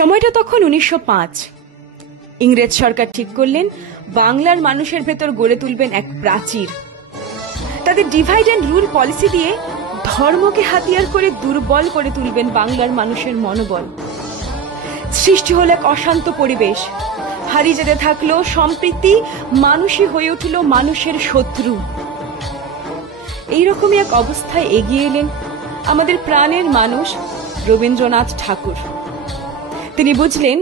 সময়টা তখন 1905। ইংরেজ সরকার ঠিক করলেন বাংলার মানুষের ভেতর গড়ে তুলবেন এক প্রাচীর। তাদের ডিভাইড অ্যান্ড রুল পলিসি দিয়ে ধর্মকে হাতিয়ার করে দুর্বল করে তুলবেন বাংলার মানুষের মনোবল। সৃষ্টি হল এক অশান্ত পরিবেশ, হারিয়ে যেতে থাকলো সম্প্রীতি, মানুষই হয়ে উঠল মানুষের শত্রু। এইরকমই এক অবস্থায় এগিয়ে এলেন আমাদের প্রাণের মানুষ রবীন্দ্রনাথ ঠাকুর। তিনি বুঝলেন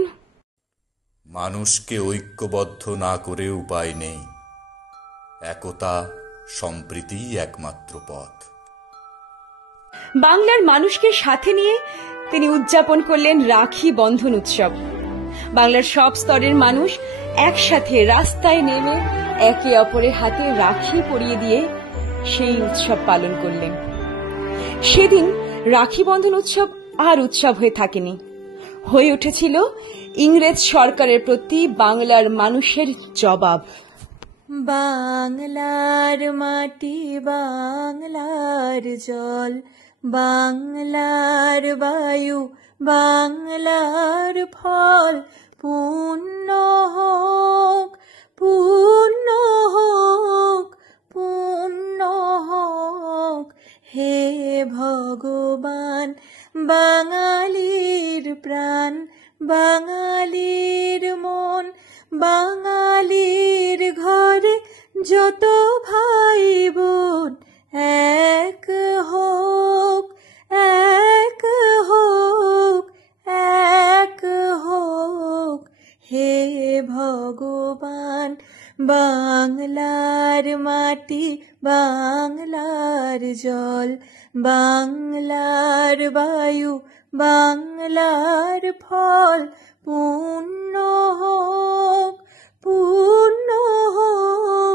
মানুষকে ঐক্যবদ্ধ না করে উপায় নেই, একতা সম্প্রীতিই একমাত্র পথ। বাংলার মানুষকে সাথে নিয়ে তিনি উদযাপন করলেন রাখি বন্ধন উৎসব। বাংলার সব স্তরের মানুষ একসাথে রাস্তায় নেমে একে অপরের হাতে রাখি পরিয়ে দিয়ে সেই উৎসব পালন করলেন। সেদিন রাখি বন্ধন উৎসব আর উৎসব হয়ে থাকেনি, হয়ে উঠেছিল ইংরেজ সরকারের প্রতি বাংলার মানুষের জবাব। বাংলার মাটি, বাংলার জল, বাংলার বায়ু, বাংলার ফল, পূর্ণ হোক, পূর্ণ হোক, পূর্ণ হোক হে ভগবান। বাঙালির প্রাণ, বাঙালির মন, বাঙালির ঘরে যত ভাই বোন, এক হোক, এক হোক, এক হোক হে ভগবান। বাংলার মাটি, বাংলার জল, বাংলার বায়ু, বাংলার ফল, পূর্ণ হোক, পূর্ণ হোক।